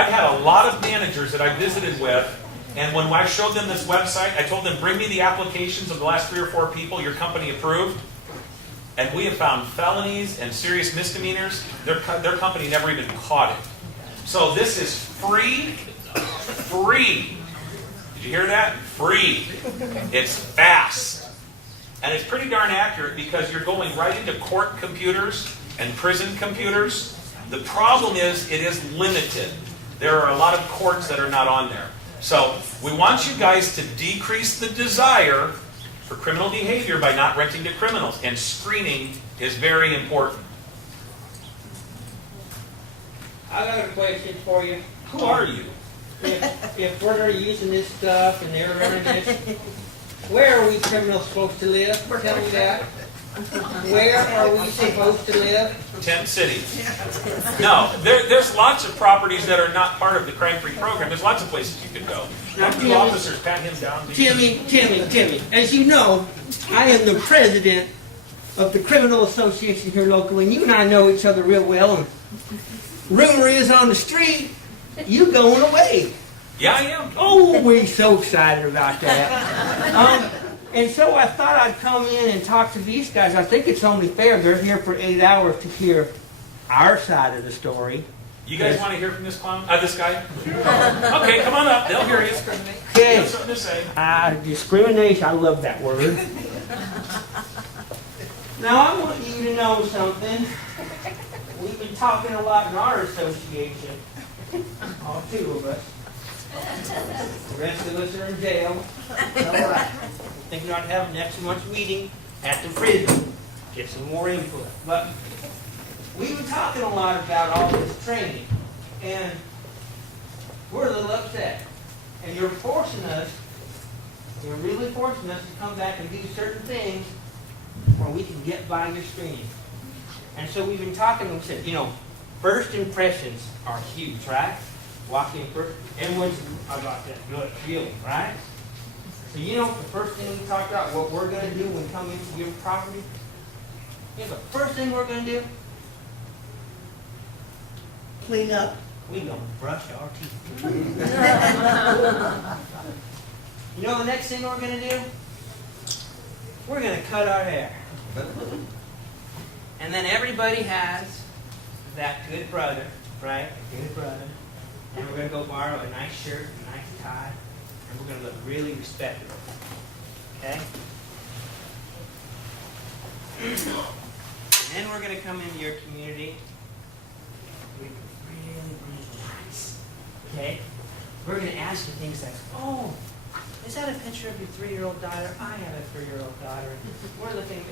I've had a lot of managers that I visited with, and when I showed them this website, I told them, bring me the applications of the last 3 or 4 people your company approved. And we have found felonies and serious misdemeanors. Their company never even caught it. So this is free. Free. Did you hear that? Free. It's fast. And it's pretty darn accurate because you're going right into court computers and prison computers. The problem is it is limited. There are a lot of courts that are not on there. So we want you guys to decrease the desire for criminal behavior by not renting to criminals. And screening is very important. I got a question for you. Who are you? If we're using this stuff and they're running this, where are we criminals supposed to live? Tell me that. Where are we supposed to live? Tent City. No, there's lots of properties that are not part of the crime-free program. There's lots of places you can go. Now, Two officers pat him down. Timmy, as you know, I am the president of the Criminal Association here locally, and you and I know each other real well. And rumor is on the street, you going away. Yeah, I am. Oh, we're so excited about that. And so I thought I'd come in and talk to these guys. I think it's only fair. They're here for 8 hours to hear our side of the story. You guys want to hear from this clown? This guy? Okay, come on up. They'll hear you. Okay. You have something to say. Discrimination, I love that word. Now, I want you to know something. We've been talking a lot in our association. All 2 of us. The rest of us are in jail. All right. I think we ought to have an next month's meeting at the prison. Get some more input. But we've been talking a lot about all this training. And we're a little upset. And you're really forcing us to come back and do certain things where we can get by your screening. And so we've been talking and we said, first impressions are huge, right? Walk in first, everyone's about that good feeling, right? So the first thing we talked about, what we're going to do when we come into your property? The first thing we're going to do? Clean up. We're going to brush our teeth. The next thing we're going to do? We're going to cut our hair. And then everybody has that good brother, right? A good brother. And we're going to go borrow a nice shirt, a nice tie, and we're going to look really respectable. Okay? And then we're going to come into your community with really, really nice. Okay? We're going to ask you things like, oh, is that a picture of your 3-year-old daughter? I have a 3-year-old daughter. We're looking,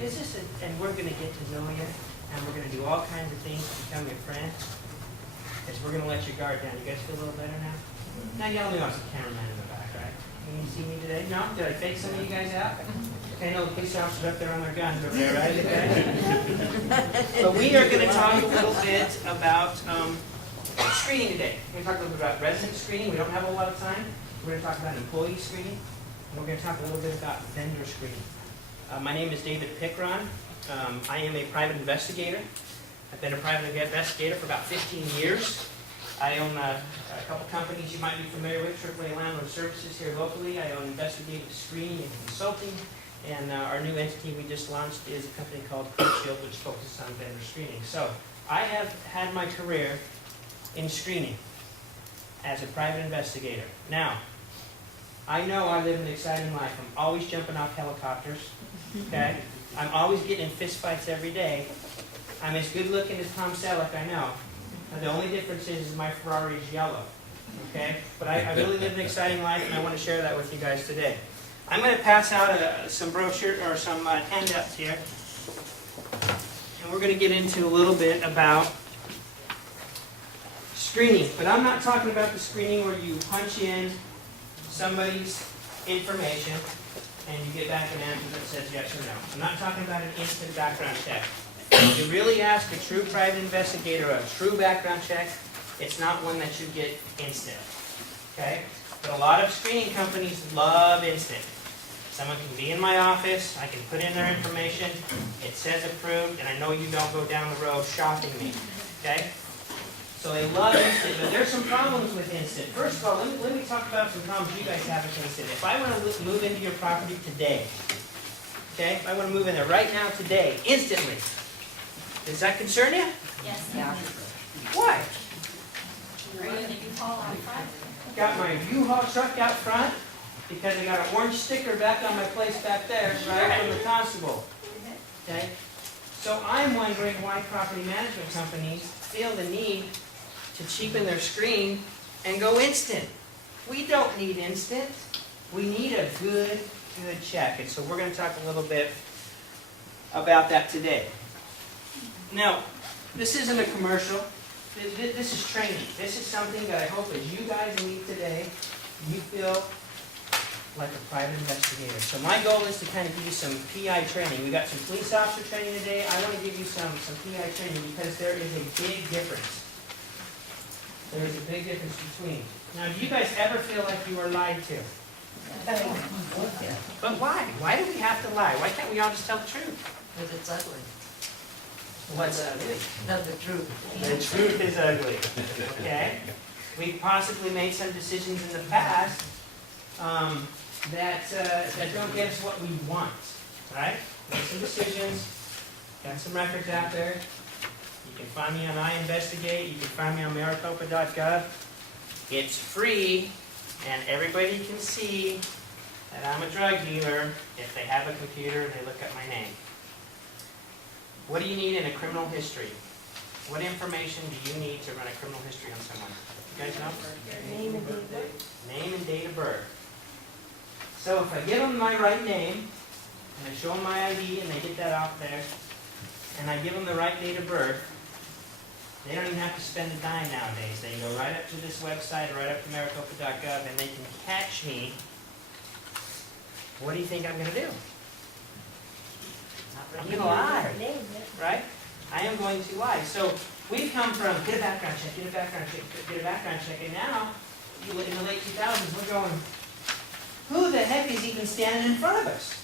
and we're going to get to know you, and we're going to do all kinds of things to become your friend. Because we're going to let your guard down. You guys feel a little better now? Now you only want some cameraman in the back, right? Can you see me today? No? Did I fake some of you guys out? Okay, no, the police officers up there on their guns over there, right? Okay. But we are going to talk a little bit about screening today. We're going to talk a little bit about resident screening. We don't have a lot of time. We're going to talk about employee screening. And we're going to talk a little bit about vendor screening. My name is David Pickron. I am a private investigator. I've been a private investigator for about 15 years. I own a couple companies you might be familiar with, AAA Landlord Services here locally. I own investigative screening and consulting. And our new entity we just launched is a company called CoShield, which focuses on vendor screening. So I have had my career in screening as a private investigator. Now, I know I live an exciting life. I'm always jumping off helicopters. Okay? I'm always getting in fist fights every day. I'm as good looking as Tom Selleck, I know. Now, the only difference is my Ferrari is yellow. Okay? But I really live an exciting life, and I want to share that with you guys today. I'm going to pass out some brochure or some handouts here. And we're going to get into a little bit about screening. But I'm not talking about the screening where you punch in somebody's information and you get back an answer that says yes or no. I'm not talking about an instant background check. If you really ask a true private investigator a true background check, it's not one that you get instant. Okay? But a lot of screening companies love instant. Someone can be in my office, I can put in their information, it says approved, and I know you don't go down the road shopping me. Okay? So they love Instant, but there's some problems with Instant. First of all, let me talk about some problems you guys have with Instant. If I want to move into your property today, okay, if I want to move in there right now today, instantly, does that concern you? Yes. Yeah. Why? Are you in the U-Haul out front? Got my U-Haul truck out front because I got an orange sticker back on my place back there, right, from the constable. Okay? So I'm wondering why property management companies feel the need to cheapen their screen and go instant. We don't need instant. We need a good check. And so we're going to talk a little bit about that today. Now, this isn't a commercial. This is training. This is something that I hope as you guys leave today, you feel like a private investigator. So my goal is to kind of give you some PI training. We got some police officer training today. I want to give you some PI training because there is a big difference. There is a big difference between. Now, do you guys ever feel like you were lied to? But why? Why do we have to lie? Why can't we all just tell the truth? Because it's ugly. What's ugly? No, the truth. The truth is ugly. Okay? We possibly made some decisions in the past that don't get us what we want. Right? Made some decisions. Got some records out there. You can find me on iInvestigate. You can find me on Maricopa.gov. It's free, and everybody can see that I'm a drug dealer if they have a computer and they look at my name. What do you need in a criminal history? What information do you need to run a criminal history on someone? You guys know? Name and date of birth. Name and date of birth. So if I give them my right name, and I show them my ID, and they get that out there, and I give them the right date of birth, they don't even have to spend a dime nowadays. They can go right up to this website, right up to Maricopa.gov, and they can catch me. What do you think I'm going to do? I'm going to lie, right? I am going to lie. So we've come from get a background check, get a background check, get a background check, and now, in the late 2000s, we're going, who the heck is even standing in front of us?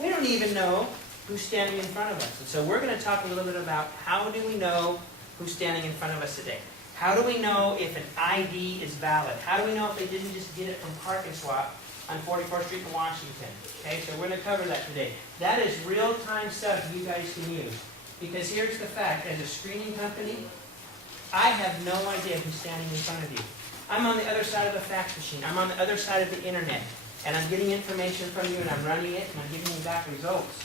We don't even know who's standing in front of us. And so we're going to talk a little bit about how do we know who's standing in front of us today? How do we know if an ID is valid? How do we know if they didn't just get it from Park and Swap on 44th Street in Washington? Okay, so we're going to cover that today. That is real-time stuff you guys can use. Because here's the fact, as a screening company, I have no idea who's standing in front of you. I'm on the other side of the fax machine. I'm on the other side of the internet. And I'm getting information from you, and I'm running it, and I'm giving you back results.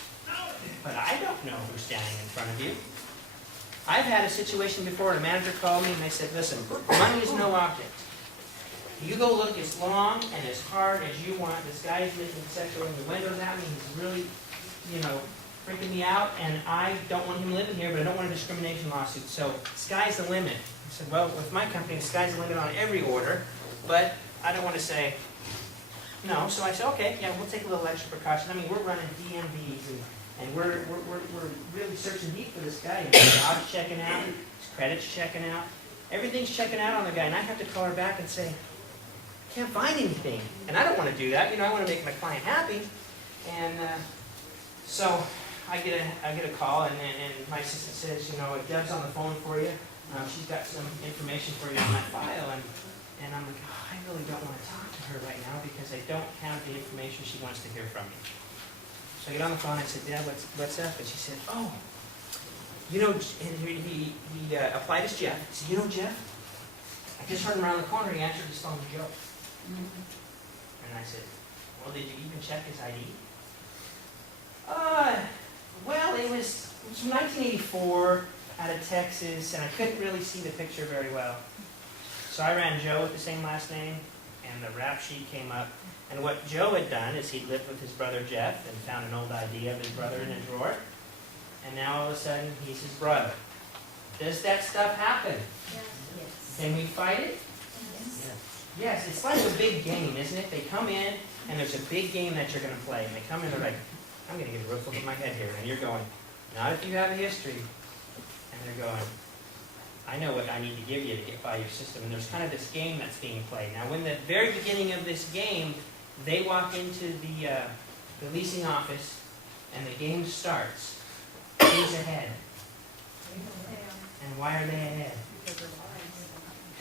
But I don't know who's standing in front of you. I've had a situation before, and a manager called me, and they said, listen, money is no object. You go look as long and as hard as you want. This guy is making sexual innuendos at me. He's really, freaking me out, and I don't want him living here, but I don't want a discrimination lawsuit. So sky's the limit. I said, well, with my company, the sky's the limit on every order, but I don't want to say no. So I said, okay, yeah, we'll take a little extra precaution. I mean, we're running DMVs, and we're really searching deep for this guy. His job's checking out, his credit's checking out, everything's checking out on the guy, and I have to call her back and say, can't find anything. And I don't want to do that. I want to make my client happy. And so I get a call, and my assistant says, Deb's on the phone for you. She's got some information for you on that file. And I'm like, oh, I really don't want to talk to her right now because I don't have the information she wants to hear from me. So I get on the phone and I said, Deb, what's up? And she said, oh, he applied as Jeff. I said, Jeff? I just heard him around the corner. He answered his phone to Joe. And I said, well, did you even check his ID? Well, it was from 1984 out of Texas, and I couldn't really see the picture very well. So I ran Joe with the same last name, and the rap sheet came up. And what Joe had done is he lived with his brother Jeff and found an old ID of his brother in a drawer. And now all of a sudden, he's his brother. Does that stuff happen? Yes. Can we fight it? Yes, it's like a big game, isn't it? They come in, and there's a big game that you're going to play. And they come in, they're like, I'm going to get a roof over my head here. And you're going, not if you have a history. And they're going, I know what I need to give you to get by your system. And there's kind of this game that's being played. Now, when the very beginning of this game, they walk into the leasing office, and the game starts. Who's ahead? And why are they ahead?